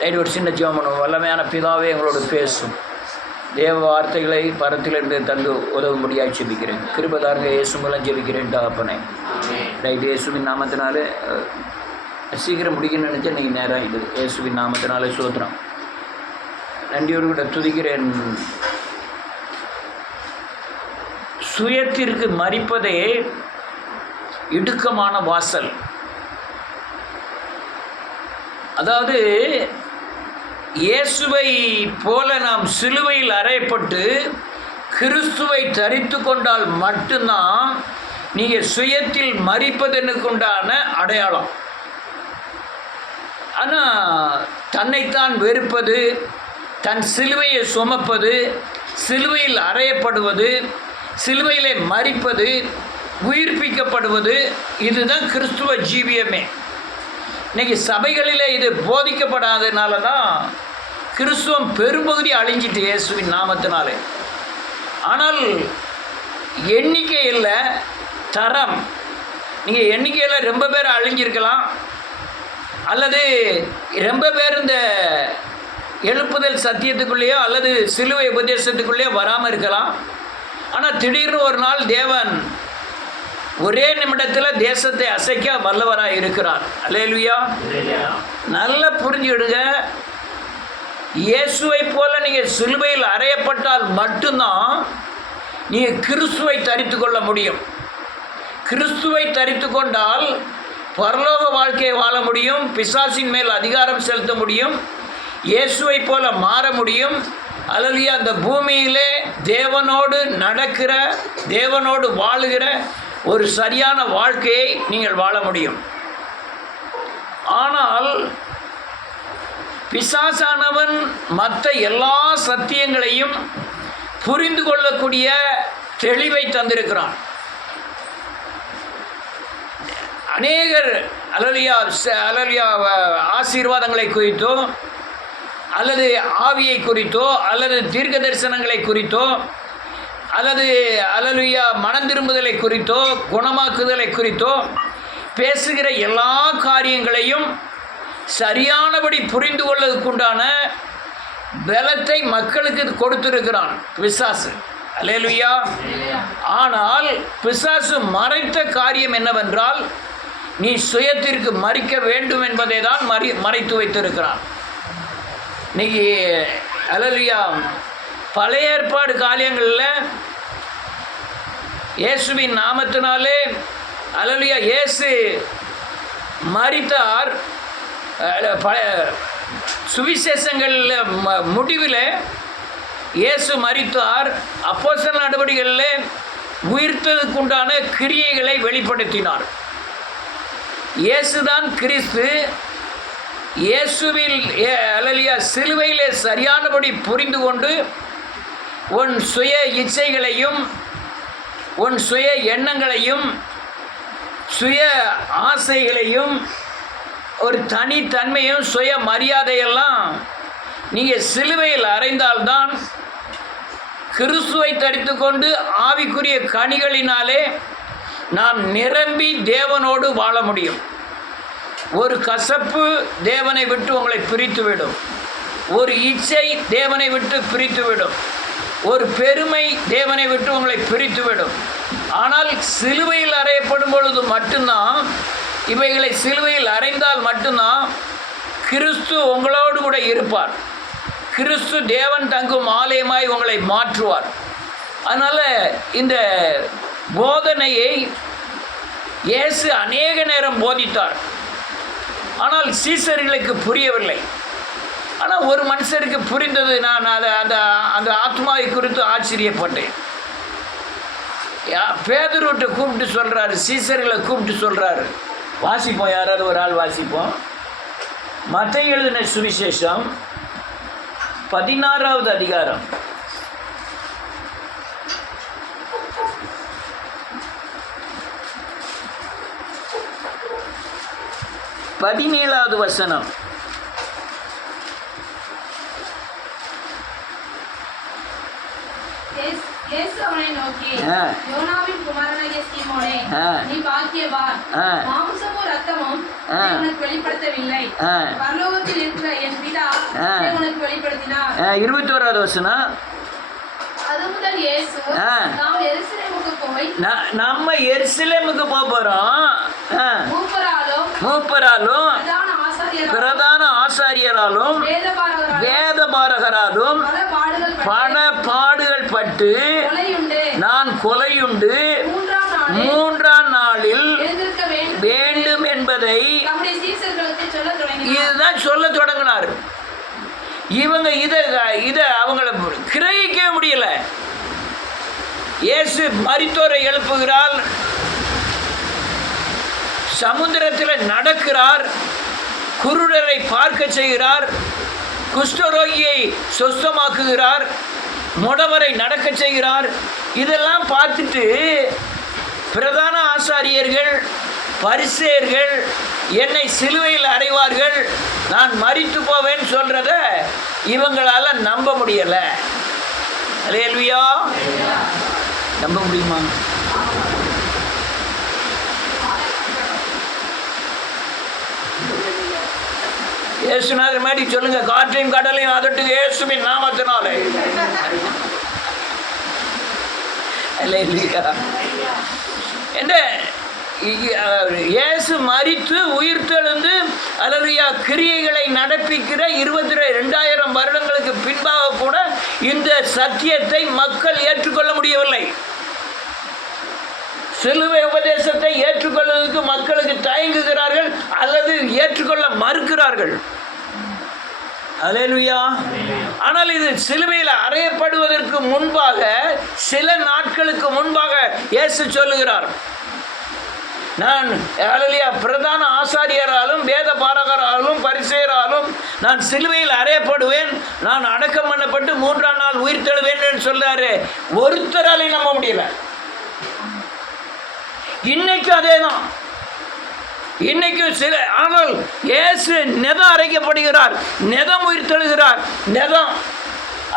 Light ஒரு சின்ன ஜெபம் பண்ணுவோம். வல்லமையான பிதாவே எங்களோடு பேசும் தேவ வார்த்தைகளை பரத்திலிருந்து தந்து உதவும்படியாக ஜெபிக்கிறேன். கிருபைதாருங்க இயேசு மூலம் ஜெபிக்கிறேன் தகப்பனே. ரைட், இயேசுவின் நாமத்தினாலே சீக்கிரம் முடிக்கணும்னு நினச்சா நீங்கள் நேரம் ஆகிடுது. இயேசுவின் நாமத்தினாலே சோத்திரம். நன்றியோடு கூட துதிக்கிறேன். சுயத்திற்கு மரிப்பதே இடுக்கமான வாசல். அதாவது இயேசுவை போல நாம் சிலுவையில் அறையப்பட்டு கிறிஸ்துவை தரித்து கொண்டால் மட்டும்தான் நீங்கள் சுயத்தில் மரிப்பதற்குண்டான அடையாளம். ஆனால் தன்னைத்தான் வெறுப்பது, தன் சிலுவையை சுமப்பது, சிலுவையில் அறையப்படுவது, சிலுவையிலே மரிப்பது, உயிர்ப்பிக்கப்படுவது, இதுதான் கிறிஸ்துவ ஜீவியமே. இன்றைக்கி சபைகளில் இது போதிக்கப்படாததுனால தான் கிறிஸ்துவம் பெரும்பகுதி அழிஞ்சிட்டு இயேசுவின் நாமத்தினாலே. ஆனால் எண்ணிக்கை இல்லை, தரம். நீங்கள் எண்ணிக்கையில் ரொம்ப பேர் அழிஞ்சிருக்கலாம், அல்லது ரொம்ப பேர் இந்த எழுப்புதல் சத்தியத்துக்குள்ளேயோ அல்லது சிலுவை உபதேசத்துக்குள்ளேயோ வராமல் இருக்கலாம். ஆனால் திடீர்னு ஒரு நாள் தேவன் ஒரே நிமிடத்தில் தேசத்தை அசைக்க வல்லவராக இருக்கிறார். அல்லேலூயா. நல்லா புரிஞ்சுடுங்க, இயேசுவை போல நீங்கள் சிலுவையில் அறையப்பட்டால் மட்டும்தான் நீங்கள் கிறிஸ்துவை தரித்து கொள்ள முடியும். கிறிஸ்துவை தரித்து கொண்டால் பரலோக வாழ்க்கையை வாழ முடியும், பிசாசின் மேல் அதிகாரம் செலுத்த முடியும், இயேசுவை போல மாற முடியும். அல்லேலூயா. அந்த பூமியிலே தேவனோடு நடக்கிற, தேவனோடு வாழுகிற ஒரு சரியான வாழ்க்கையை நீங்கள் வாழ முடியும். ஆனால் பிசாசானவன் மற்ற எல்லா சத்தியங்களையும் புரிந்து கொள்ளக்கூடிய தெளிவை தந்திருக்கிறான். அநேகர் அல்லேலூயா ஆசீர்வாதங்களை குறித்தோ அல்லது ஆவியை குறித்தோ அல்லது தீர்க்க தரிசனங்களை குறித்தோ அல்லது அல்லேலூயா மனம் திரும்புதலை குறித்தோ குணமாக்குதலை குறித்தோ பேசுகிற எல்லா காரியங்களையும் சரியானபடி புரிந்து கொள்வதற்குண்டான பலத்தை மக்களுக்கு கொடுத்திருக்கிறான் பிசாசு. அல்லேலூயா. ஆனால் பிசாசு மறைத்த காரியம் என்னவென்றால், நீ சுயத்திற்கு மரிக்க வேண்டும் என்பதை தான் மறைத்து வைத்திருக்கிறான். இன்னைக்கு அல்லேலூயா பழைய ஏற்பாடு காரியங்களில் இயேசுவின் நாமத்தினாலே அல்லேலூயா இயேசு மரித்தார். சுவிசேஷங்களில் முடிவில் இயேசு மரித்தார். அப்போஸ்தலர் நடவடிக்கைகளில் உயிர்த்ததுக்குண்டான கிரியைகளை வெளிப்படுத்தினார். இயேசுதான் கிறிஸ்து. இயேசுவில் அல்லேலூயா சிலுவையிலே சரியானபடி புரிந்து கொண்டு உன் சுய இச்சைகளையும் உன் சுய எண்ணங்களையும் சுய ஆசைகளையும் ஒரு தனித்தன்மையும் சுய மரியாதையெல்லாம் நீங்கள் சிலுவையில் அறைந்தால்தான் கிறிஸ்துவை தரித்து கொண்டு ஆவிக்குரிய கனிகளினாலே நாம் நிரம்பி தேவனோடு வாழ முடியும். ஒரு கசப்பு தேவனை விட்டு உங்களை பிரித்துவிடும், ஒரு இச்சை தேவனை விட்டு பிரித்துவிடும், ஒரு பெருமை தேவனை விட்டு உங்களை பிரித்துவிடும். ஆனால் சிலுவையில் அறையப்படும் பொழுது மட்டும்தான், இவைகளை சிலுவையில் அறைந்தால் மட்டும்தான் கிறிஸ்து உங்களோடு கூட இருப்பார். கிறிஸ்து தேவன் தங்கும் ஆலயமாய் உங்களை மாற்றுவார். அதனால் இந்த போதனையை இயேசு அநேக நேரம் போதித்தார். ஆனால் சீசர்களுக்கு புரியவில்லை. ஆனால் ஒரு மனுஷருக்கு புரிந்தது. நான் அந்த ஆத்மாவை குறித்து ஆச்சரியப்பட்டேன். பேதுருவிட்ட கூப்பிட்டு சொல்கிறாரு, சீசர்களை கூப்பிட்டு சொல்கிறாரு. வாசிப்போம், யாராவது ஒரு ஆள் வாசிப்போம். மத்தேயு எழுதின சுவிசேஷம் 16வது அதிகாரம் 17வது வசனம். இயேசு அவனை நோக்கி, யோனாவின் குமாரனாகிய சீமோனே, நீ பாக்கியவான். மாம்சமும் இரத்தமும் உனக்கு வெளிப்படுத்தவில்லை, பரலோகத்தில் இருக்கிற என் பிதா உனக்கு வெளிப்படுத்தினார். 21வது வசனம். அது முதல் இயேசு நாம் எருசலேமுக்கு போய் நம்ம எருசலேமுக்கு போறோம். மூப்பராலும் பிரதான ஆசாரியராலும் வேதபாரகராலும் பல பாடுகள் பட்டு நான் கொலையுண்டு 3ஆம் நாளில் வேண்டும் என்பதை இதுதான் சொல்ல தொடங்கினார். இவங்க இதை அவங்கள கிரகிக்கவே முடியல. இயேசு மரித்தோரை எழுப்புகிறார், சமுத்திரத்தில் நடக்கிறார், குருடரை பார்க்க செய்கிறார், குஷ்டரோகியை சொஸ்தமாக்குகிறார், முடவரை நடக்க செய்கிறார். இதெல்லாம் பார்த்துட்டு பிரதான ஆசாரியர்கள் பரிசேயர்கள் என்னை சிலுவையில் அறைவார்கள், நான் மரித்து போவேன்னு சொல்கிறத இவங்களால் நம்ப முடியலை. அல்லேலூயா. நம்ப முடியுமா? இயேசுநாதர் மாதிரி சொல்லுங்க, காற்றையும் கடலையும் அதட்டுங்க இயேசுவின் நாமத்தினாலே. அல்லேலூயா. என்ன இயேசு மரித்து உயிர்த்தெழுந்து அல்லேலூயா கிரியைகளை நடப்பிக்கிற 22,000 வருடங்களுக்கு பின்பாக கூட இந்த சத்தியத்தை மக்கள் ஏற்றுக்கொள்ள முடியவில்லை. சிலுவை உபதேசத்தை ஏற்றுக்கொள்வதற்கு மக்களுக்கு தயங்குகிறார்கள் அல்லது ஏற்றுக்கொள்ள மறுக்கிறார்கள். அல்லேலூயா. ஆனால் இது சிலுவையில் அறையப்படுவதற்கு முன்பாக சில நாட்களுக்கு முன்பாக இயேசு சொல்லுகிறார், நான் அல்லேலூயா பிரதான ஆசாரியராலும் வேத பாரகராலும் பரிசேயராலும் நான் சிலுவையில் அறையப்படுவேன், நான் அடக்கம் பண்ணப்பட்டு 3ஆம் நாள் உயிர் தெழுவேன் சொல்றாரு. ஒருத்தராலையும் நம்ப முடியல. இன்னைக்கு அதே தான். இன்னைக்கும் சில, ஆனால் இயேசு நெதம் அரைக்கப்படுகிறார், நெதம் உயிர் தெழுகிறார், நெதம்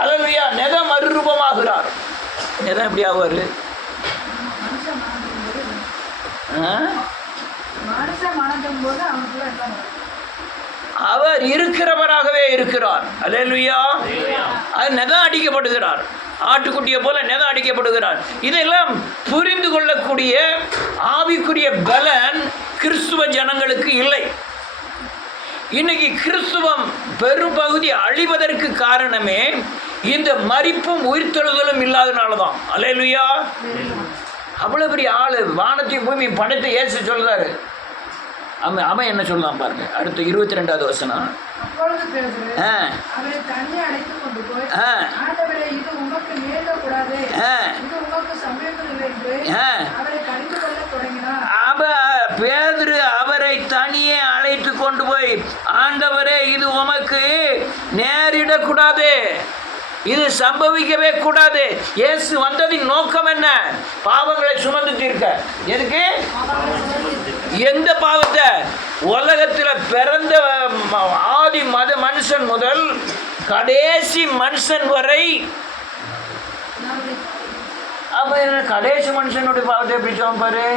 அல்லேலூயா நெதம் மறுரூபமாகிறார். நெதம் எப்படி ஆவார்? அவர் இருக்கிறவராகவே இருக்கிறார். அல்லேலூயா. அது நெதம் அடிக்கப்படுகிறார், ஆட்டுக்குட்டியை போல நெதம் அடிக்கப்படுகிறார். இதெல்லாம் புரிந்து கொள்ளக்கூடிய ஆவிக்குரிய பலன் கிறிஸ்துவ ஜனங்களுக்கு இல்லை. இன்னைக்கு கிறிஸ்துவம் பெரும்பகுதி அழிவதற்கு காரணமே இந்த மரிப்பும் உயிர்த்தெழுதலும் இல்லாதனால தான். அல்லேலூயா. அவ்வளோ பெரிய ஆள், வானத்தையும் பூமி படைத்த இயேசு சொல்றாரு. அவன் என்ன சொல்லலாம் பாருங்க. அடுத்த 22வது வசனம். பேதுரு அவரை தனியே அழைத்து கொண்டு போய், ஆண்டவரே இது உமக்கு நேரிடக்கூடாது, இது சம்பவிக்கவே கூடாது. இயேசு வந்ததின் நோக்கம் என்ன? பாவங்களை சுமந்து தீர்க்க. எதுக்கு? எந்த பாவத்தை? உலகத்தில் பிறந்த ஆதி மத மனுஷன் முதல் கடைசி மனுஷன் வரை. அப்ப கடைசி மனுஷனுடைய பாவத்தை எப்படி பாரு?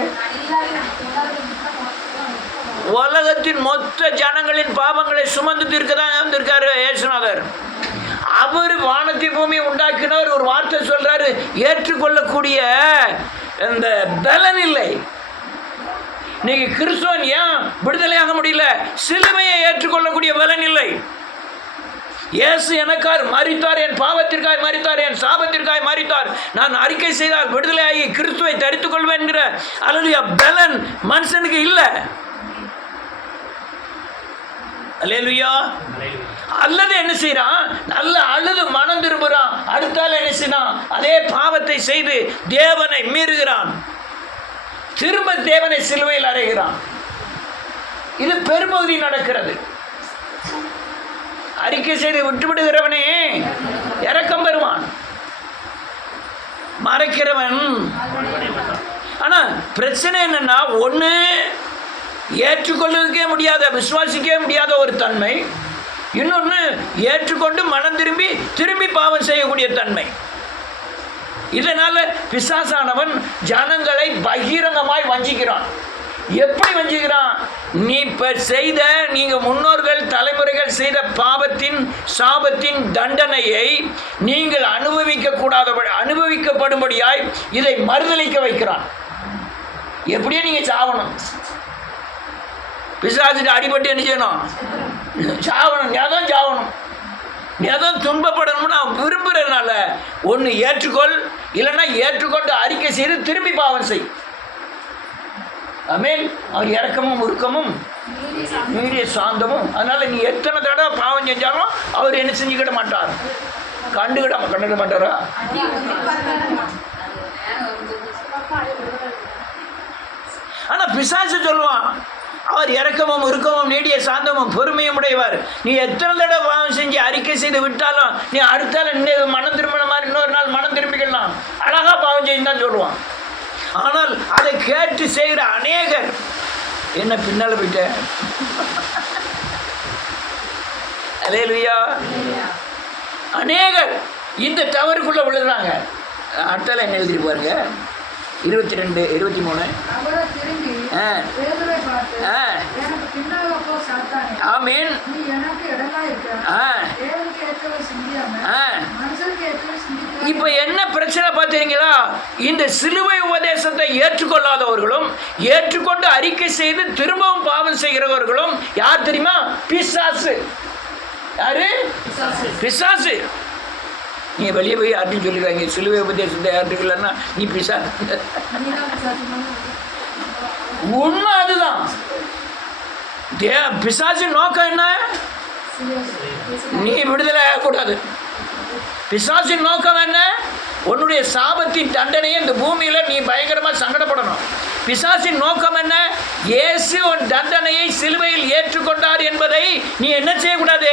உலகத்தின் மொத்த ஜனங்களின் பாவங்களை சுமந்து தீர்க்க தான் வந்திருக்காரு இயேசுநாதர். அவர் வானத்தை பூமி உண்டாக்கினவர். ஒரு வார்த்தை சொல்றாரு, ஏற்றுக்கொள்ளக்கூடிய இந்த பலன் இல்லை. நீங்க கிறிஸ்துவன் ஏன் விடுதலையாக முடியல? சிலுவையை ஏற்றுக்கொள்ளக்கூடிய பலன் இல்லை. இயேசு எனக்கார் மரித்தார், என் பாவத்திற்காய் மரித்தார், என் சாபத்திற்காய் மரித்தார், நான் அறிக்கை செய்தால் விடுதலையாகி கிறிஸ்துவை தரித்துக் கொள்வேன் என்கிற அல்லேலூயா பலன் மனுஷனுக்கு இல்லை. அல்லேலூயா. அல்லது என்ன செய்யறான்? நல்ல அழுது மனம் திரும்புறான், அடுத்தால என்ன செய்யறான்? அதே பாவத்தை செய்து தேவனை மீறுகிறான், திரும்ப தேவனை சிலுவையில் அறைகிறான். இது பெரும்பகுதி நடக்கிறது. அறிக்கை செய்து விட்டுவிடுகிறவனே இரக்கம் பெறுவான், மறைக்கிறவன். ஆனா பிரச்சனை என்னன்னா, ஒண்ணு ஏற்றுக்கொள்ளவே முடியாத, விசுவாசிக்கவே முடியாத ஒரு தன்மை, இன்னொன்று ஏற்றுக்கொண்டு மனம் திரும்பி பாவம் செய்யக்கூடிய தன்மை. இதனால பிசாசானவன் ஜனங்களை பகிரங்கமாய் வஞ்சிக்கிறான். எப்படி வஞ்சிக்கிறான்? நீ இப்ப செய்த, நீங்க முன்னோர்கள் தலைமுறைகள் செய்த பாவத்தின் சாபத்தின் தண்டனையை நீங்கள் அனுபவிக்கப்படும்படியாய் இதை மறுதலிக்க வைக்கிறான். எப்படியே நீங்க சாவணும். பிசாசுக்கு அடிபட்டு என்ன செய்யணும்? சாவணும். ஞாபகம் சாவணும். ஞாபகம் துன்பப்படணும்னு அவன் விரும்புறதுனால ஒன்று ஏற்றுக்கொள், இல்லைன்னா ஏற்றுக்கொண்டு அறிக்கை செய்து திரும்பி பாவம் செய். ஆமென். அவர் இரக்கமும் உருக்கமும் நீடிய சாந்தமும். அதனால நீ எத்தனை தடவை பாவம் செஞ்சாலும் அவர் என்ன செஞ்சுக்கிட மாட்டார், கண்டுக்கிட மாட்டாரா? ஆனா பிசாசு சொல்லுவான், அவர் இரக்கமும் உருக்கமும் நீடிய சாந்தமும் பொறுமையும் உடையவர். நீ எத்தனை தடவை பாவம் செஞ்சு அறிக்கை செய்து விட்டாலும் நீ அடுத்தால மனம் திரும்பின மாதிரி இன்னொரு நாள் மனம் திரும்பிக்கலாம், அழகா பாவம் செய்யும் தான் சொல்லுவான். ஆனால் அதை கேட்டு செய்கிற அநேகர் என்ன பின்னால போயிட்டேன். அல்லேலூயா. அநேகர் இந்த தவறுக்குள்ள விழுறாங்க. அடுத்தால என்ன எழுதி பாருங்க, 22, 23. ஆமீன். இப்ப என்ன பிரச்சனை பார்த்தீங்களா? இந்த சிலுவை உபதேசத்தை ஏற்றுக்கொள்ளாதவர்களும் ஏற்றுக்கொண்டு அறிக்கை செய்து திரும்பவும் பாவம் செய்கிறவர்களும் யார் தெரியுமா? பிசாசு. யாரு? பிசாசு. நீ வெளியே போய் யார்ட்டும் சொல்லிடுறாங்க, சிலுவை உபதேசத்தை யாருக்குள்ளன்னா நீ பிசாசு. உண்மை அதுதான். பிசாசு நோக்கம் என்ன? நீ விடுதலை ஆகக்கூடாது. பிசாசின் நோக்கம் என்ன? உன்னுடைய சாபத்தின் தண்டனையை இந்த பூமியில நீ பயங்கரமா சங்கடப்படணும். பிசாசின் நோக்கம் என்ன? இயேசு உன் தண்டனையை சிலுவையில் ஏற்றுக்கொண்டார் என்பதை நீ என்ன செய்யக்கூடாது?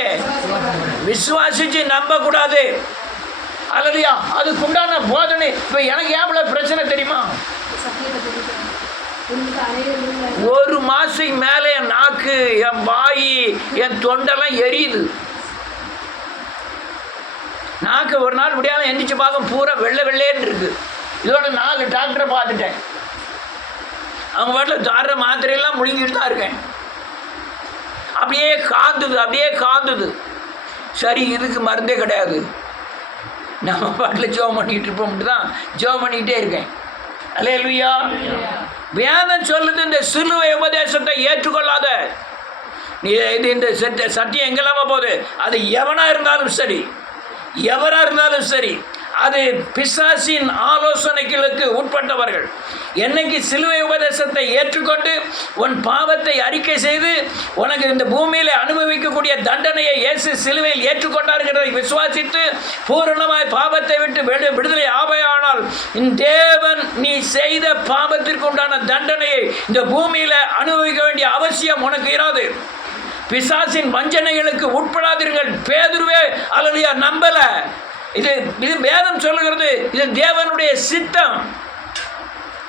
விசுவாசிச்சு நம்ப கூடாது. அல்லையா? அதுக்குண்டான போதனை. இப்ப எனக்கு ஏன் பிரச்சனை தெரியுமா? ஒரு மாசம் மேலே என் நாக்கு, என் வாய், என் தொண்டெல்லாம் எரியுது. நாக்கு ஒரு நாள் முடியாமல் எந்திரிச்சு பார்க்க பூரா வெள்ளைன்னு இருக்கு. இதோட 4 டாக்டரை பார்த்துட்டேன். அவங்க பாட்டில் தார மாத்திரையெல்லாம் முழுங்கிட்டு தான் இருக்கேன். அப்படியே காந்துது. சரி, இதுக்கு மருந்தே கிடையாது, நம்ம பாட்டில் ஜெபம் பண்ணிக்கிட்டு இருப்போம்ட்டு தான் ஜெபம் பண்ணிக்கிட்டே இருக்கேன். அல்லேலூயா. வேதம் சொல்லுது, இந்த சிலுவை உபதேசத்தை ஏற்றுக்கொள்ளாத நீ இந்த சத்தியம் எங்கெல்லாம போகுது, அது எவனா இருந்தாலும் சரி, அது பிசாசின் ஆலோசனைகளுக்கு உட்பட்டவர்கள். என்னைக்கு சிலுவை உபதேசத்தை ஏற்றுக்கொண்டு உன் பாவத்தை அறிக்கை செய்து உனக்கு இந்த பூமியில அனுபவிக்கக்கூடிய தண்டனையை இயேசு சிலுவையில் ஏற்றுக்கொண்டார்கிறதை விசுவாசித்து பூரணமாய் பாவத்தை விட்டு விடுதலை ஆவையானால் தேவன் நீ செய்த பாவத்திற்கு உண்டான தண்டனையை இந்த பூமியில அனுபவிக்க வேண்டிய அவசியம் உனக்கு இராது. பிசாசின் வஞ்சனைகளுக்கு உட்படாதீர்கள். பேதுருவே அல்லேலூயா நம்பல. இது வேதம் சொல்லுகிறது, இது தேவனுடைய சித்தம்.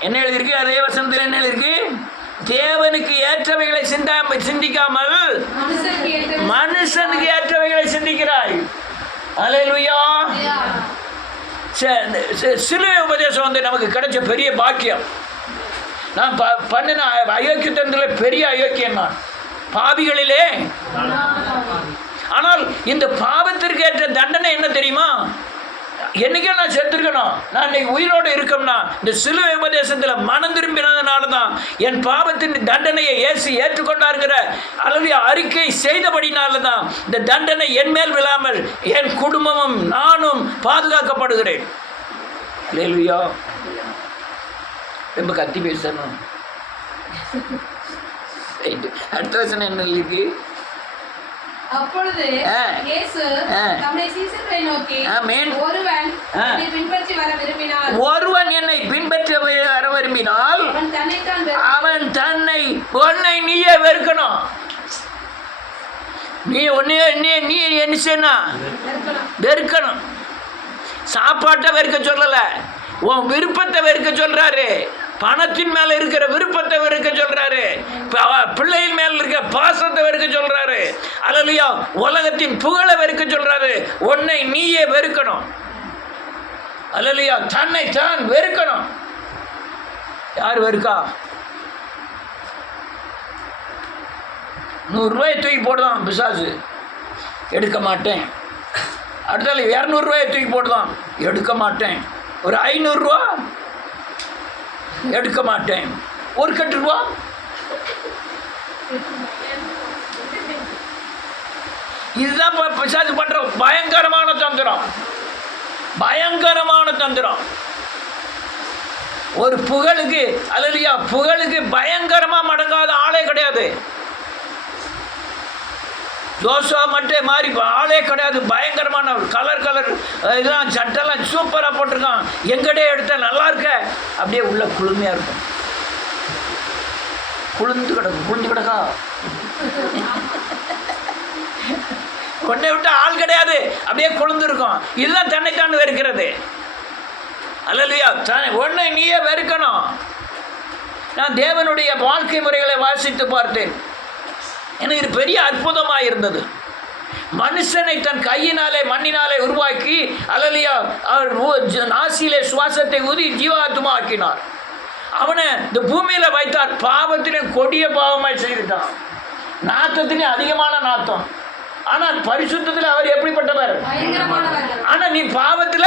என்ன எழுதியிருக்கு? அதே வசனத்தில் என்ன எழுதியிருக்கு? தேவனுக்கு ஏற்றவைகளை சிந்திக்காமல் மனுஷனுக்கு ஏற்றவைகளை சிந்திக்கிறாய். அல்லேலூயா. சிலுவை உபதேசம் வந்து நமக்கு கிடைச்ச பெரிய பாக்கியம். நான் பண்ணின அயோக்கியத்தில் பெரிய அயோக்கியம் நான், பாவிகளிலே. ஆனால் இந்த பாவத்திற்கு ஏற்ற தண்டனை என்ன தெரியுமா? என்னைக்கே நான் செத்துருக்கணும். நான் இன்னைக்கு உயிரோடு இருக்கோம்னா இந்த சிலுவை உபதேசத்தில் மனம் திரும்பினதுனால தான் என் பாவத்தின் தண்டனையை இயேசு ஏற்றுக்கொண்டாருங்கிற அளவில் அறிக்கை செய்தபடினால தான் இந்த தண்டனை என் மேல் விழாமல் என் குடும்பமும் நானும் பாதுகாக்கப்படுகிறேன். அல்லேலூயா. ரொம்ப கத்தி பேசணும். அடுத்த வசனம் என்ன இருக்கு? அப்பொழுது இயேசு தம்முடைய சீஷர்களை நோக்கி, ஒருவன் என்னை பின்பற்றி வர விரும்பினால் அவன் தன்னை உன்னை நீயே வெறுக்கணும். நீ என்ன செய்யணும்? வெறுக்கணும். சாப்பாட்டை வெறுக்க சொல்லல, உன் விருப்பத்தை வெறுக்க சொல்றாரு. பணத்தின் மேல இருக்கிற விருப்பத்தை வெறுக்க சொல்றாரு. பிள்ளையின் மேல இருக்க பாசத்தை வெறுக்க சொல்றாரு. அல்லேலூயா. உலகத்தின் புகழை வெறுக்க சொல்றாரு. உன்னை நீயே வெறுக்கணும். அல்லேலூயா. தன்னை தான் வெறுக்கணும். யார் வெறுக்கா? 100 ரூபாயை தூக்கி போடுதான் பிசாசு, எடுக்க மாட்டேன். அடுத்தால 200 ரூபாயை தூக்கி போடுதான், எடுக்க மாட்டேன். ஒரு 500 ரூபா எடுக்க மாட்டேன். ஒரு கட்டு ரூபா இதுதான் பிசாசு பண்ற பயங்கரமான தந்திரம். பயங்கரமான தந்திரம். ஒரு புகழுக்கு அல்லேலூயா, புகழுக்கு பயங்கரமா மடங்காத ஆளே கிடையாது. ஜோசா மட்டும் மாறி ஆளே கிடையாது. பயங்கரமான கலர் இதெல்லாம் சட்டெல்லாம் சூப்பராக போட்டிருக்கான். எங்கடே எடுத்த நல்லா இருக்க, அப்படியே உள்ள குளுமையாக இருக்கும். குளிர்ந்து கிடக்கா கொண்டை விட்டு ஆள் கிடையாது, அப்படியே குளிர்ந்து இருக்கும். இதுதான் தன்னைத்தான் வெறுக்கிறது. அல்லேலூயா. உன்னை நீயே வெறுக்கணும். நான் தேவனுடைய வாழ்க்கை முறைகளை வாசித்து பார்த்தேன். எனக்கு இது பெரிய அற்புதமாக இருந்தது. மனுஷனை தன் கையினாலே மண்ணினாலே உருவாக்கி அல்லேலூயா அவர் நாசியிலே சுவாசத்தை ஊதி ஜீவாத்மா ஆக்கினார். அவனை இந்த பூமியில வைத்தார். பாவத்திலும் கொடிய பாவமாய் செய்துட்டான். நாத்தத்திலும் அதிகமான நாத்தம். ஆனால் பரிசுத்தத்தில் அவர் எப்படிப்பட்டவர்? ஆனா நீ பாவத்துல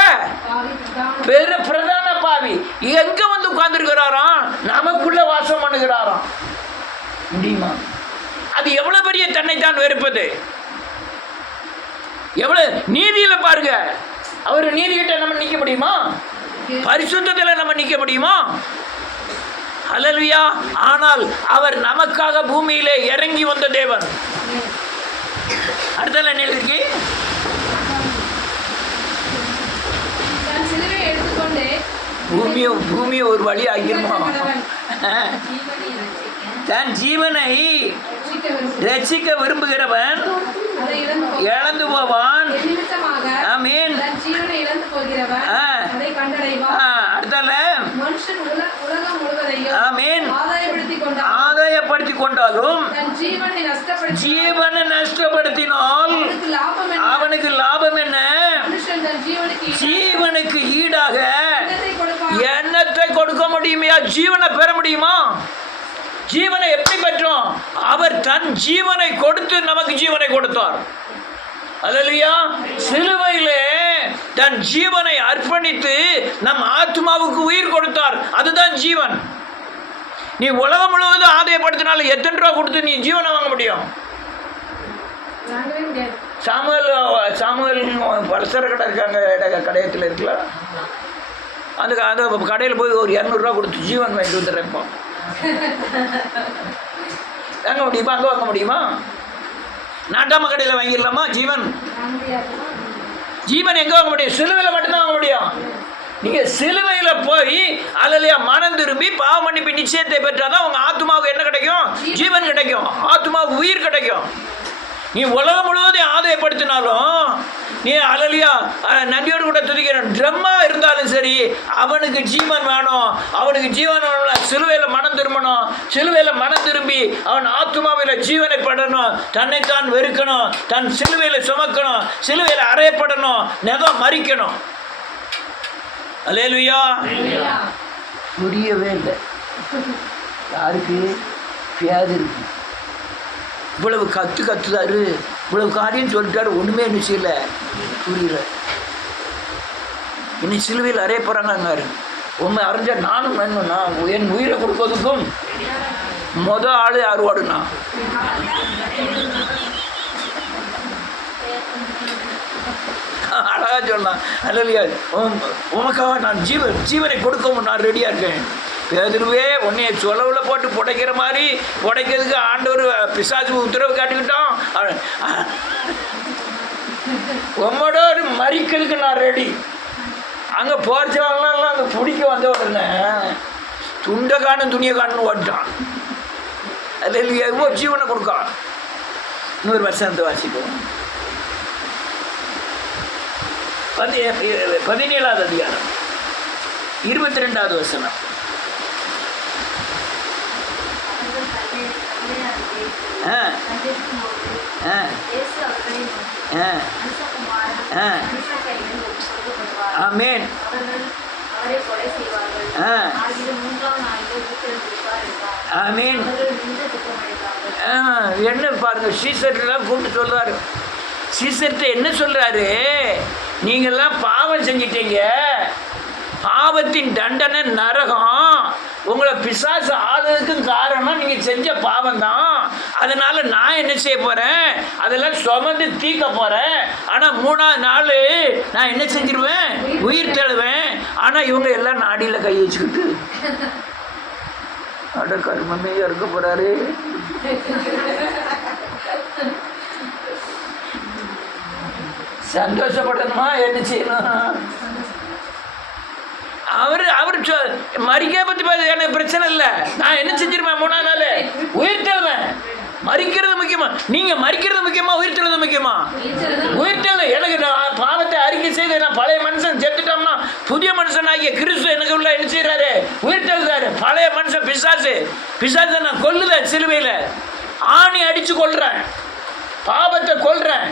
பிரதான பாவி. எங்க வந்து உட்கார்ந்துருக்கிறாராம்? நமக்குள்ள வாசம் பண்ணுகிறாராம். முடியுமா? அது எவ்வளவு பெரிய தன்னைத்தான் வெறுப்பது. எவ்வளவு நீதியில பாருங்க. அவர் நீதிகிட்ட நம்ம நிக்க முடியுமா? பரிசுத்தத்தில் நம்ம நிக்க முடியுமா? அல்லேலூயா. ஆனால் அவர் நமக்காக பூமியிலே இறங்கி வந்த தேவன். அடுத்த நிலைக்கு பூமியை ஒரு வழி ஆகிருமா? தன் ஜீவனை ரட்சிக்க விரும்புகிறவன் இழந்து போவான். ஆமென். அடுத்தால ஆமென். ஆதாயப்படுத்தி கொண்டாலும் ஜீவனை நஷ்டப்படுத்தினால் அவனுக்கு லாபம் என்ன? ஜீவனுக்கு ஈடாக எண்ணத்தை கொடுக்க முடியுமையா? ஜீவனை பெற முடியுமா? ஜீவனை எப்படி பெற்றோம்? அவர் தன் ஜீவனை கொடுத்து நமக்கு ஜீவனை கொடுத்தார். அல்லேலூயா. சிலுவையிலே தன் ஜீவனை அர்ப்பணித்து நம் ஆத்மாவுக்கு உயிர் கொடுத்தார். அதுதான் ஜீவன். நீ உலகம் முழுவதும் ஆதாயப்படுத்தினாலும் எத்தனை ரூபா கொடுத்து நீ ஜீவனை வாங்க முடியும்? சாமுவேல் பலசர கடை இருக்காங்க, கடையத்தில் இருக்கலாம். அந்த கடையில் போய் ஒரு 200 ரூபா கொடுத்து ஜீவன் வாங்கிட்டு வந்துடுறேன்ப்பா. வாங்க முடியுமா? அங்கே வாங்க முடியுமா? நாட்டாம கடையில் வாங்கிடலாமா ஜீவன்? ஜீவன் எங்கே வாங்க முடியும்? சிலுவையில் மட்டும்தான் வாங்க முடியும். நீங்கள் சிலுவையில் போய் அல்லேலூயா மனம் திரும்பி பாவ மன்னிப்பு நிச்சயத்தை பெற்றாதான் உங்கள் ஆத்மாவுக்கு என்ன கிடைக்கும்? ஜீவன் கிடைக்கும். ஆத்மாவுக்கு உயிர் கிடைக்கும். நீ உலகம் முழுவதும் ஆதாயப்படுத்தினாலும் நீ அல்லேலூயா நன்றியோடு கூட துதிக்கிறேன். ட்ரம்மா இருந்தாலும் சரி, அவனுக்கு ஜீவன் வேணும். அவனுக்கு ஜீவன் வேணும். சிலுவையில் மனம் திரும்பணும். சிலுவையில் மனம் திரும்பி அவன் ஆத்மாவில் ஜீவனை படணும். தன்னைத்தான் வெறுக்கணும். தன் சிலுவையில் சுமக்கணும். சிலுவையில் அறையப்படணும். நெதம் மறிக்கணும். அல்லேலூயா. புரியவே இல்லை. யாருக்கு? வியாதி இருக்கு. இவ்வளவு கத்துதாரு, இவ்வளவு காரியம் சொல்லிட்டாரு, ஒன்றுமே என்ன செய்யல, புரியல. இன்னைக்கு சிலுவையில் அறைய போகிறாங்க. உண்மை அறிஞ்ச நானும் வேணும்னா என் உயிரை கொடுப்பதுக்கும் ஆள் யார் ஓடுனா? அழகா சொன்னான். அல்லேலூயா. உமக்காக நான் ஜீவனை கொடுக்கவும் நான் ரெடியாக இருக்கேன். பேதுருவே உன்னைய சொலவில் போட்டு புடைக்கிற மாதிரி புடைக்கிறதுக்கு ஆண்டவர் பிசாசு உத்தரவு காட்டிக்கிட்டோம். உம்மோட மறிக்கிறதுக்கு நான் ரெடி. அங்கே போர்ச்சவங்களாம் அங்கே பிடிக்க வந்த உடனே துண்டை காணும் துணியை காணுன்னு ஓட்டான். அதில் எவ்வளோ ஜீவனை கொடுக்கான். இன்னொரு வருஷத்தை வாசிப்போம். 17வது அதிகாரம் 22வது வசனம். ஆமென். ஆமென். என்ன பாருங்க, சீசர்லாம் கூப்பிட்டு சொல்றாரு. சீசர்கிட்ட என்ன சொல்றாரு? நீங்கள்லாம் பாவம் செஞ்சிட்டீங்க, பாவத்தின் தண்டனை நரகம், உங்களை பிசாசு ஆளுறதுக்கும் காரணம் நீங்கள் செஞ்ச பாவம் தான். அதனால் நான் என்ன செய்ய போகிறேன், அதெல்லாம் சுமந்து தீர்க்க போகிறேன். ஆனால் 3ஆவது நாள் நான் என்ன செஞ்சிருவேன், உயிர் தழுவேன். ஆனால் இவங்க எல்லாம் நாடியில் கை வச்சுக்கிட்டு அட கர்மமே இருக்க போகிறாரு. சந்தோஷப்படணுமா, என்ன செய்யணும்? அவர் மறிக்க பற்றி எனக்கு பிரச்சனை இல்லை. நான் என்ன செஞ்சிருவேன், 3ஆவது நாள் உயிர் தழுவேன். மறிக்கிறது முக்கியமா, நீங்க மறிக்கிறது முக்கியமா, உயிர் தழுவது முக்கியமா? உயிர் தழுவது. எனக்கு நான் பாவத்தை அறிக்கை செய்து நான் பழைய மனுஷன் செத்துட்டோம்னா புதிய மனுஷன் ஆகிய கிறிஸ்து எனக்கு உள்ள என்ன செய்யறாரு, உயிர் தழுதாரு. பழைய மனுஷன் பிசாசை நான் கொல்லுதேன், சிலுவையில் ஆணி அடிச்சு கொல்றேன், பாவத்தை கொல்றேன்,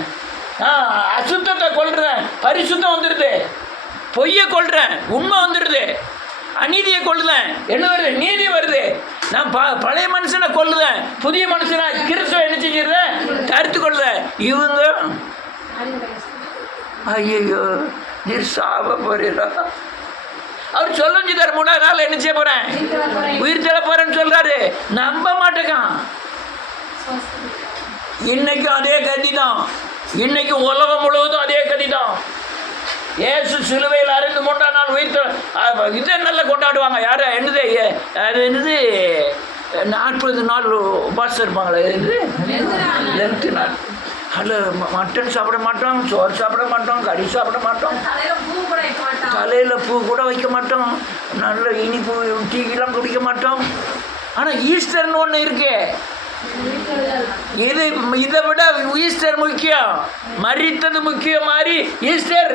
அசுத்தத்தை கொல்றேன், பரிசுத்தம் வந்துடுது. பொய்யை கொள்றேன், உண்மை வந்துடுது. அநீதியை கொள்ளுதேன், என்ன வருது, நீதி வருது. நான் பழைய மனுஷனை கொள்ளுதேன், புதிய மனுஷனா கிறிஸ்துவ என்ன செஞ்சிருந்தேன், தடுத்து கொள்ளுதேன். இவங்க ஐயோ நீர் சாப போறீரா? அவர் சொல்லுஞ்சுதார், 3ஆவது நாள் என்ன செய்ய போறேன், உயிர் தள்ள போறேன்னு சொல்றாரு. நம்ப மாட்டேக்கான். இன்னைக்கும் அதே கதி தான், இன்னைக்கும் உலகம் முழுவதும் அதே கதி தான். ஏசு சிலுவையில் அறைந்து 3ஆம் நாள் உயிர் இதை நல்லா கொண்டாடுவாங்க. யாரை என்னது, அது என்னது 40 நாள் உபாசம் இருப்பாங்களே, என்னது லென்த்து நாள். அதில் மட்டன் சாப்பிட மாட்டோம், சோறு சாப்பிட மாட்டோம், கறி சாப்பிட மாட்டோம், தலையில் பூ கூட வைக்க மாட்டோம், நல்ல இனிப்பு டீக்கெல்லாம் குடிக்க மாட்டோம். ஆனால் ஈஸ்டர்னு ஒன்று இருக்கு. இதை விட ஈஸ்டர் முக்கியம், மரித்தது முக்கியம். மாதிரி ஈஸ்டர்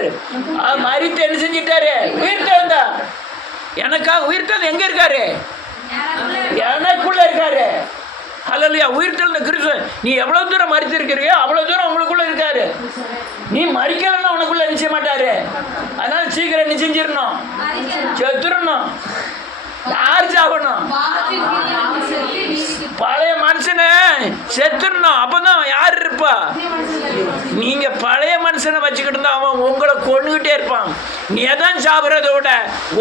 மரித்து என்ன செஞ்சிட்டாரு, உயிர் தழுந்தா. எனக்காக உயிர் தழுந்து எங்க இருக்காரு, எனக்குள்ள இருக்காரு. அல்லையா, உயிர் தழுந்த கிறிஸ்து. நீ எவ்வளவு தூரம் மரித்து இருக்கிறியோ அவ்வளவு தூரம் உங்களுக்குள்ள இருக்காரு. நீ மறிக்கலன்னா உனக்குள்ள நிச்சய மாட்டாரு. அதனால சீக்கிரம் நிச்சயிச்சிடணும், செத்துடணும். யார் சாப்பிடணும், பழைய மனுஷனை செத்துடணும். அப்பதான் யார் இருப்பா? நீங்க பழைய மனுஷனை வச்சுக்கிட்டு இருந்தா அவன் உங்களை கொண்டுகிட்டே இருப்பான். நீ எதான் சாப்பிட்றத விட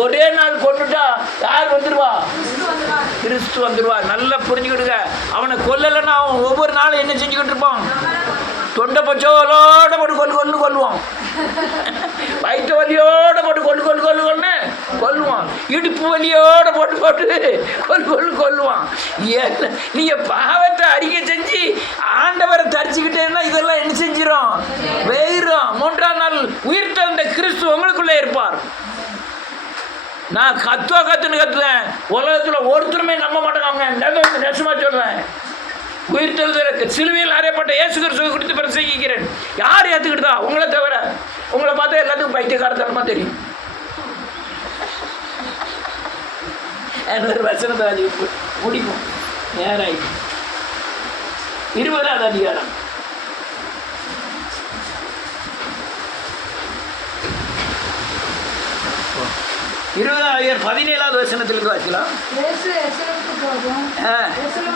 ஒரே நாள் கொண்டுட்டா யார் வந்துருவா, கிறிஸ்து வந்துருவா. நல்லா புரிஞ்சுக்கிடுங்க. அவனை கொல்லலைன்னா அவன் ஒவ்வொரு நாளும் என்ன செஞ்சுக்கிட்டு இருப்பான், தொண்டை பச்சோலோட போட்டு கொல்லுவான், வயிற்று வலியோட போட்டு கொல்லுன்னு கொல்லுவான், இடுப்பு வலியோட போட்டு கொல்லுவான். நீங்க பாவத்தை அறிக்கை செஞ்சு ஆண்டவரை தரிச்சுக்கிட்டேன்னா இதெல்லாம் என்ன செஞ்சிடும், வெயிரும். 3ஆம் நாள் உயிர் தந்த கிறிஸ்து உங்களுக்குள்ளே இருப்பார். நான் கத்துவேன், உலகத்தில் ஒருத்தருமே நம்ப மாட்டேங்க. நெசமா சொல்றேன், உயிர் தெழுதலுக்கு சிலுவையில் அறையப்பட்ட இயேசு கிறிஸ்துவை குறித்து பிரசங்கிக்கிறேன். யார் ஏற்றுக்கிட்டா? உங்களை தவிர. உங்களை பார்த்தா எல்லாத்துக்கும் பைத்தியக்காரத்தனமா தெரியும். ஒரு வசனத்தை முடிப்போம், நேராய் 20ஆவது அதிகாரம் 17வது வசனத்திலிருந்து வாசிக்கலாம்.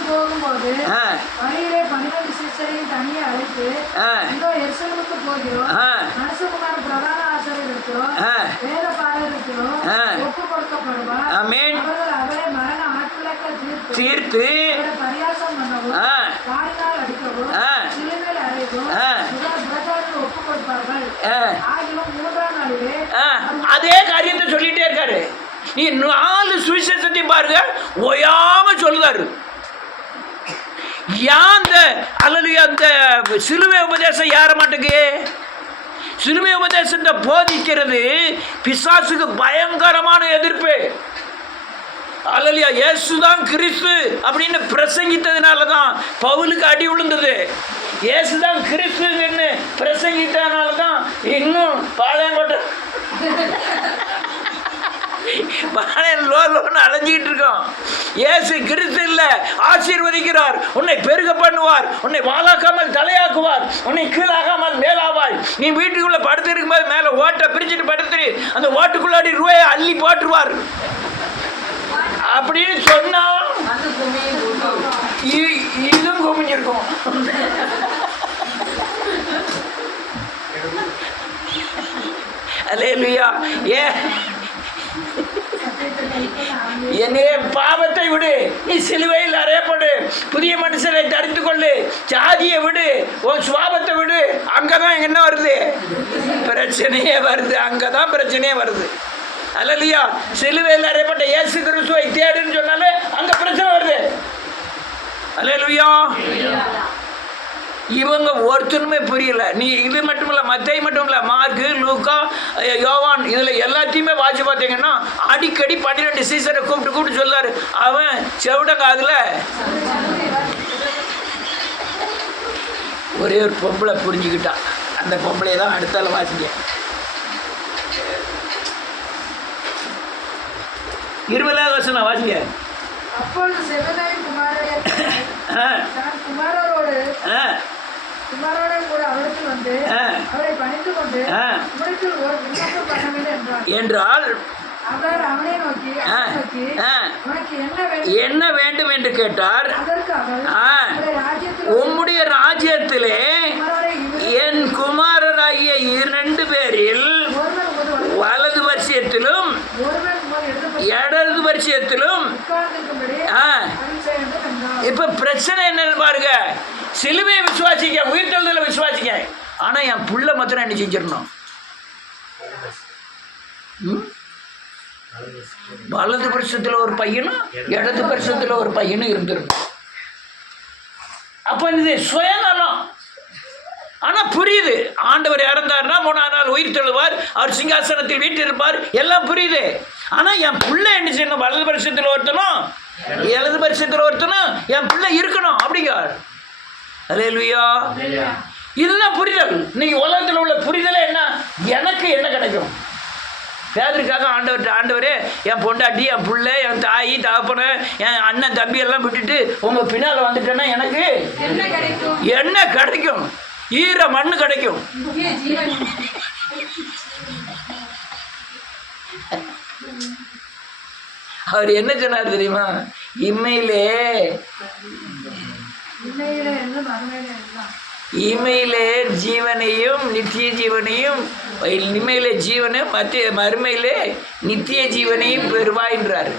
போகும்போது வழியிலே 12 சீஷரையும் தனியே அழைத்து, எருசலேமுக்கு போகிறோம், மனுஷகுமாரன் பிரதான ஆசாரியர்களுக்கோ வேத பாரகர்களுக்கோ ஒப்பு கொடுக்கப்படுவார். அவர்கள் அவரை மரண ஆட்களாக தீர்த்து பரியாசம் பண்ணவும், காரினால் அடிக்கவும், சிலுவையில் அறையவும் ஒப்பு கொடுப்பார்கள். ஆகிலும் 3ஆம் நாளிலே அதே காரியத்தை சொல்லிட்டே இருக்காரு. நீ 4 சுவிசேஷத்தையும் பாருங்க, ஓயாம சொல்லுதாரு. அந்த சிலுவை உபதேசம் யார மாட்டேங்கு, சிலுவை உபதேசத்தை போதிக்கிறது பிசாசுக்கு பயங்கரமான எதிர்ப்பு. அல்லையா, இயேசுதான் கிறிஸ்து அப்படின்னு பிரசங்கித்ததுனால தான் பவுலுக்கு அடி விழுந்தது. இயேசுதான் கிறிஸ்துன்னு பிரசங்கித்ததுனால தான் இன்னும் பாளையங்கோட்டை லோன்னு அலைஞ்சிக்கிட்டு இருக்கோம். இயேசு கிறிஸ்து இல்லை, ஆசீர்வதிக்கிறார். உன்னை பெருக பண்ணுவார், உன்னை வாழாக்காமல் தலையாக்குவார், உன்னை கீழாகாமல் மேலாவாய். நீ வீட்டுக்குள்ள படுத்து இருக்கும்போது மேலே ஓட்டை பிரிச்சுட்டு படுத்துரு, அந்த ஓட்டுக்குள்ளாடி ரூபாயை அள்ளி போட்டுருவார் அப்படின்னு சொன்னா இதுவும் குமிஞ்சிருக்கும். அல்லேலூயா. என்னே பாவத்தை விடு, நீ சிலுவையில் அறையப்படு, புதிய மனுஷனை தரித்து கொள்ளு, ஜாதியை விடு, உன் சுவாபத்தை விடு. அங்கதான் என்ன வருது? பிரச்சனையே வருது. அங்கதான் பிரச்சனையே வருது. அல்லேலூயா. சிலுவையில் அறையப்பட்ட இயேசு கிறிஸ்துவை தேடுன்னு சொன்னாலே அங்க பிரச்சனை வருது. அல்லேலூயா. இவங்க ஒருத்தருமே புரியல. நீ இது மட்டும் இல்லை, மத்தேயு மட்டும் இல்லை, மார்க்கு, லூக்கா, யோவான், இதில் எல்லாத்தையுமே வாட்சி பார்த்தீங்கன்னா அடிக்கடி 12 சீசரை கூப்பிட்டு சொல்லாரு. அவன் செவிடங்காதுல ஒரே ஒரு பொம்பளை புரிஞ்சுக்கிட்டான். அந்த பொம்பளையை தான் அடுத்தால வாசிங்க. 20வது வசனம் வாசிங்க. அப்பொழுது செபதேயின் குமாரரோடு கூட அவருக்கு வந்து அவரை பணிந்து கொண்டு உம்மிடத்தில் ஒரு விண்ணப்பம் பண்ண வேண்டும் என்றால் அவர் அவனை நோக்கி உனக்கு என்ன வேண்டும் என்று கேட்டார். அதற்கு அவர் உம்முடைய ராஜ்யத்திலே என் குமாரராகிய 2 பேரில் வலது வருஷத்திலும் இடது வருஷத்திலும். இப்ப பிரச்சனை என்னன்னு பாருங்க. சிலுவையை விசுவாசிக்க, உயிர்த்தெழுதலை விசுவாசிக்க, ஆனா என் புள்ள மாத்திரம் என்ன செஞ்சிடணும்? வலது வருஷத்துல ஒரு பையனும் இடது வருஷத்துல ஒரு பையனும் இருந்துருக்கும். அப்ப இது சுயநலம். ஆனா புரியுது, ஆண்டவர் இறந்தாருன்னா 3ஆம் நாள் உயிர் தெழுவார், அவர் சிங்காசனத்தில் வீட்டிருப்பார், எல்லாம் புரியுது. ஆனா என் பிள்ளை என்ன செய்யணும்? வலது வருஷத்துல ஒருத்தனும் இடது வருஷத்துல ஒருத்தனும் என் பிள்ளை இருக்கணும் அப்படிங்க. அல்லேலூயா. இதுதான் புரிதல். இன்னைக்கு உலகத்தில் உள்ள புரிதலே என்ன? எனக்கு என்ன கிடைக்கும்? பேதருக்காக ஆண்டவரே, என் பொண்டாட்டி, என் பிள்ளை, என் தாய் தகப்பனை, என் அண்ணன் தம்பி எல்லாம் விட்டுட்டு உங்க பின்னால வந்துட்டேன்னா எனக்கு என்ன கிடைக்கும்? ஈர மண்ணு கிடைக்கும். அவர் என்ன சொன்னார் தெரியுமா? இம்மையிலே ஜீவனையும் நித்திய ஜீவனையும், இம்மையிலே ஜீவனும் மறுமையிலே நித்திய ஜீவனையும் பெறுவாயின்றார்.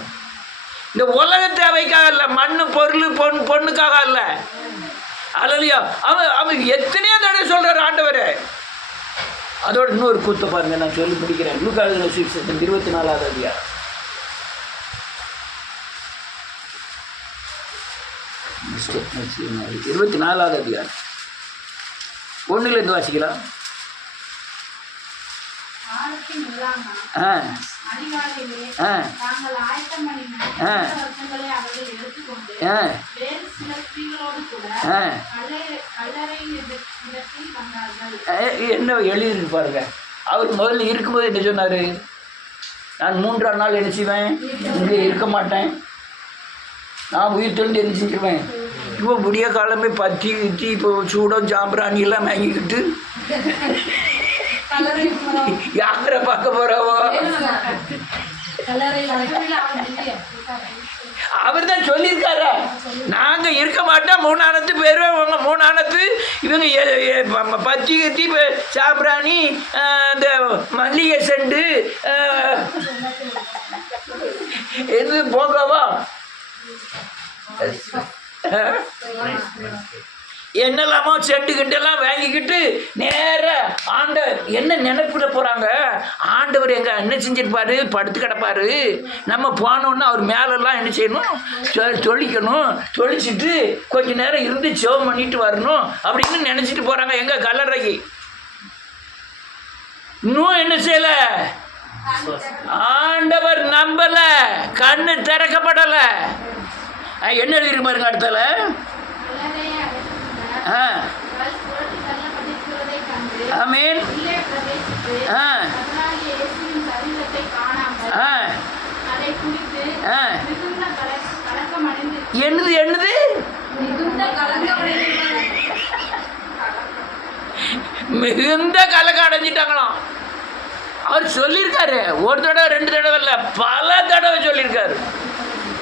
இந்த உலக தேவைக்காக அல்ல, மண்ணு பொருள் பொண்ணுக்காக அல்ல. அல்லையா? அவன் எத்தனையோ தடவை சொல்றாரு ஆண்டவரே. அதோட இன்னொரு கூத்த பாருங்க, நான் சொல்லி முடிக்கிறேன். லூக்கா 24வது அதிகாரம் 24வது அதிகாரம் 1லேருந்து வாசிக்கலாம். என்ன எழுதிருக்கு பாருங்க. அவர் முதல்ல இருக்கும்போது என்ன சொன்னாரு? நான் 3ஆம் நாள் என்ன செய்வேன்? இங்கே இருக்க மாட்டேன், நான் உயிர் தெளிந்து என்ன செஞ்சிருவேன். இப்போ விடிய காலமே பத்தி கித்தி இப்போ சூடம் சாம்பிராணி எல்லாம் வாங்கிக்கிட்டு யாரை பார்க்க போறாவோ? அவர் தான் சொல்லியிருக்காரு, நாங்க இருக்க மாட்டோம், 3ஆனத்து பேர் இவங்க 3ஆனத்து இவங்க பத்தி கத்தி சாம்பிராணி, இந்த மல்லிகை செண்டு எது போகவா என்னெல்லாமோ செண்டு கிட்டெல்லாம் வாங்கிக்கிட்டு நேர ஆண்டவர் என்ன நினைப்பிட போறாங்க. ஆண்டவர் எங்க என்ன செஞ்சிருப்பாரு? படுத்து கிடப்பாரு. நம்ம போனோன்னு அவர் மேலெல்லாம் என்ன செய்யணும்? தொளிக்கணும். தொளிச்சுட்டு கொஞ்ச நேரம் இருந்து ஜெபம் பண்ணிட்டு வரணும் அப்படின்னு நினைச்சிட்டு போறாங்க. எங்க கல்லறைக்கு இன்னும் என்ன செய்யல? ஆண்டவர் நம்பல, கண்ணு திறக்கப்படல. என்ன எழுதிருக்கு பாருங்க அடுத்தால. ஆமென். அதை குறித்து ஆ. மிகுந்த கலக்கமடைந்து என்னது என்னது மிகுந்த கலக்கமடைந்து மிகுந்த கலக்கம் அடைஞ்சிட்டாங்களாம். அவர் சொல்லியிருக்காரு, ஒரு தடவை 2 தடவை இல்லை, பல தடவை சொல்லியிருக்காரு.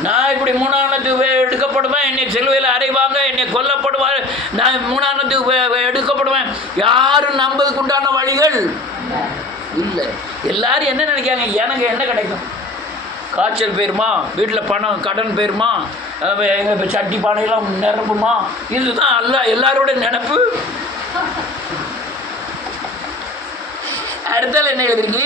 நான் இப்படி 3ஆனத்துக்கு எடுக்கப்படுவேன், என்னை சிலுவையில் அறைவாங்க, என்னை கொல்லப்படுவார், நான் 3ஆனத்துக்கு எடுக்கப்படுவேன். யாரும் நம்பதுக்கு உண்டான வழிகள் இல்லை. எல்லாரும் என்ன நினைக்காங்க, எனக்கு என்ன கிடைக்கும்? காய்ச்சல் போயிருமா, வீட்டில் பணம் கடன் போயிருமா, எங்கள் சட்டி பானையெல்லாம் நிரப்புமா, இதுதான் எல்லாரோட நினப்பு. அடுத்தால என்ன எழுதிருக்கு?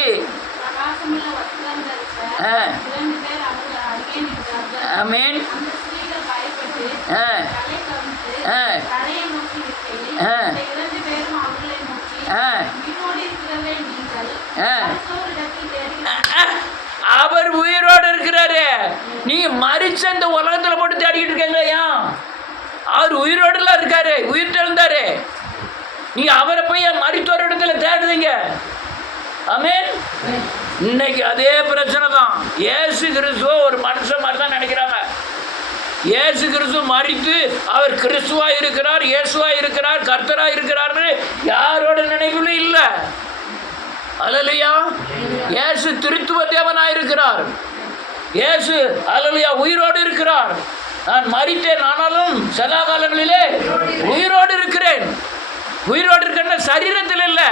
பிரகாசமுள்ள வஸ்திரம் தரித்த ஆ 2 பேர் அவர்கள் அருகே நின்றார்கள். ஆமீன். அந்த ஸ்திரீகள் பயப்பட்டு ஆ தலை கவிழ்த்து ஆ தரையை நோக்கி நிற்கையில் ஆ. அந்த 2 பேரும் அவர்களை நோக்கி ஆ உயிரோடு இருக்கிறவரை நீங்கள் ஆ. மருத்துவரிடத்தில் தேடுகிறீர்கள். அவர் உயிரோடு இருக்கிறாரு, நீங்க மரிச்ச இந்த உலகத்துல போட்டு தேடிக்கிட்டு இருக்கீங்களா? அவர் உயிரோடுலாம் இருக்காரு, உயிர் தெழுந்தாரு. நீங்க அவரை போய் மருத்துவர் இடத்துல தேடுறீங்க. ஆமென். இன்னைக்கு அதே பிரச்சனை தான். இயேசு கிறிஸ்துவ ஒரு மனுஷன் மாதிரி தான் நினைக்கிறாங்க. இயேசு கிறிஸ்துவ மரித்து அவர் கிறிஸ்துவா இருக்கிறார், இயேசுவா இருக்கிறார், கர்த்தரா இருக்கிறார் யாரோட நினைவுகளும் இல்லை. அல்லேலூயா. இயேசு திருத்துவ தேவனாய் இருக்கிறார். இயேசு அல்லேலூயா உயிரோடு இருக்கிறார். நான் மரித்தேன், ஆனாலும் சதா காலங்களிலே உயிரோடு இருக்கிறேன். உயிரோடு இருக்கிற சரீரத்தில் இல்லை,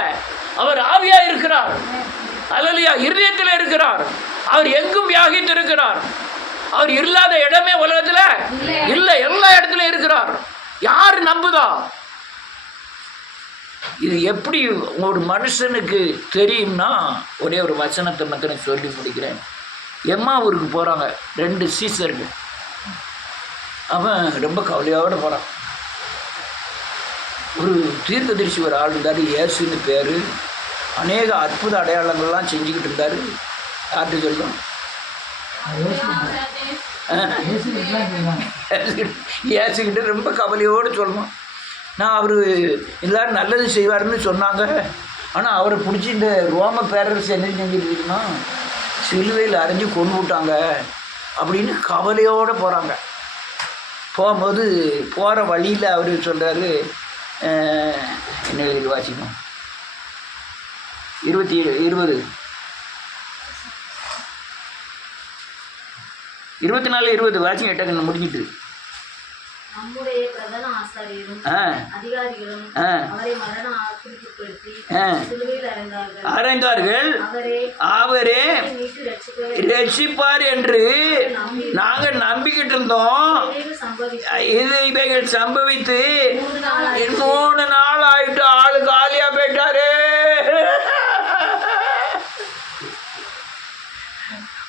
அவர் ஆவியா இருக்கிறார். அல்லேலூயா. இருதயத்தில் இருக்கிறார். அவர் எங்கும் வியாகித்து இருக்கிறார். அவர் இல்லாத இடமே உலகத்தில் இல்லை, எல்லா இடத்துலையும் இருக்கிறார். யார் நம்புதா? இது எப்படி ஒரு மனுஷனுக்கு தெரியும்னா, ஒரே ஒரு வசனத்தை மட்டும் சொல்லி முடிக்கிறேன். எம்மா ஊருக்கு போகிறாங்க 2 சீசர்கள். அவன் ரொம்ப கவலையோடு போகிறான். ஒரு தீர்க்கதரிசி ஒரு ஆள் இருந்தார், இயேசுன்னு பேர். அநேக அற்புத அடையாளங்கள்லாம் செஞ்சுக்கிட்டு இருந்தார். யார்கிட்ட சொல்லும்? இயேசுக்கிட்ட ரொம்ப கவலையோடு சொல்லணும். நான் அவர் எல்லாரும் நல்லது செய்வார்னு சொன்னாங்க. ஆனால் அவரை பிடிச்சி இந்த ரோம பேரரசு என்ன செஞ்சுட்டு இருக்குன்னா, சிலுவையில் அரைஞ்சி கொண்டு விட்டாங்க அப்படின்னு கவலையோடு போகிறாங்க. போகும்போது போகிற வழியில் அவர் சொல்கிறாரு, என்ன எழுதி வாசிக்கணும், 24 20 வாசிங்க, எட்டக்கு முடிஞ்சிட்டு. நம்முடைய பிரதான ஆசாரியரும் அதிகாரிகளும் அவரை மரண ஆக்கிரமிப்படுத்தி சிலுவையில் அறைந்தார்கள். அவரே ரட்சிப்பார் என்று நாங்கள் நம்பிக்கிட்டு இருந்தோம். இவைகள் சம்பவித்து 3 நாள் ஆயிட்டு ஆளு காலியா போயிட்டாரு.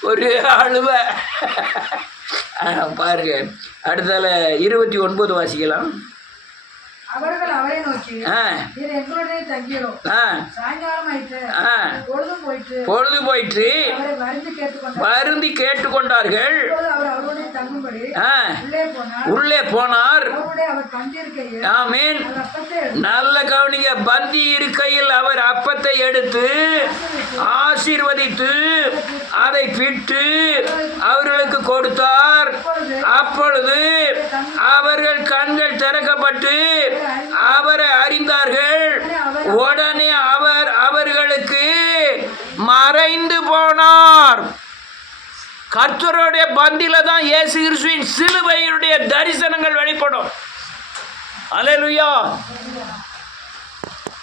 ஒரு அழுவ பாருங்க. அடுத்தால 29 வாசிக்கலாம். அவர்கள் அவரை நோக்கி, நீர் எங்களுடைய தங்கியோம், சாயங்காலம் ஆயிற்று, பொழுது போயிற்று, வருந்தி கேட்டுக்கொண்டார்கள். அவர் அவருடைய தங்கும்படி உள்ளே போனார். அவர் பந்திருக்கையில், ஆமென். நல்ல கவனிங்க. பந்தி இருக்கையில் அவர் அப்பத்தை எடுத்து ஆசீர்வதித்து அதை பிட்டு அவர்களுக்கு கொடுத்தார். அப்பொழுது அவர்கள் கண்கள் திறக்கப்பட்டு அவரை அறிந்தார்கள். உடனே அவர் அவர்களுக்கு மறைந்து போனார். கர்த்தருடைய பந்தியில தான் இயேசு கிறிஸ்துவின் சிலுவையுடைய தரிசனங்கள் வெளிப்படும். அல்லேலூயா.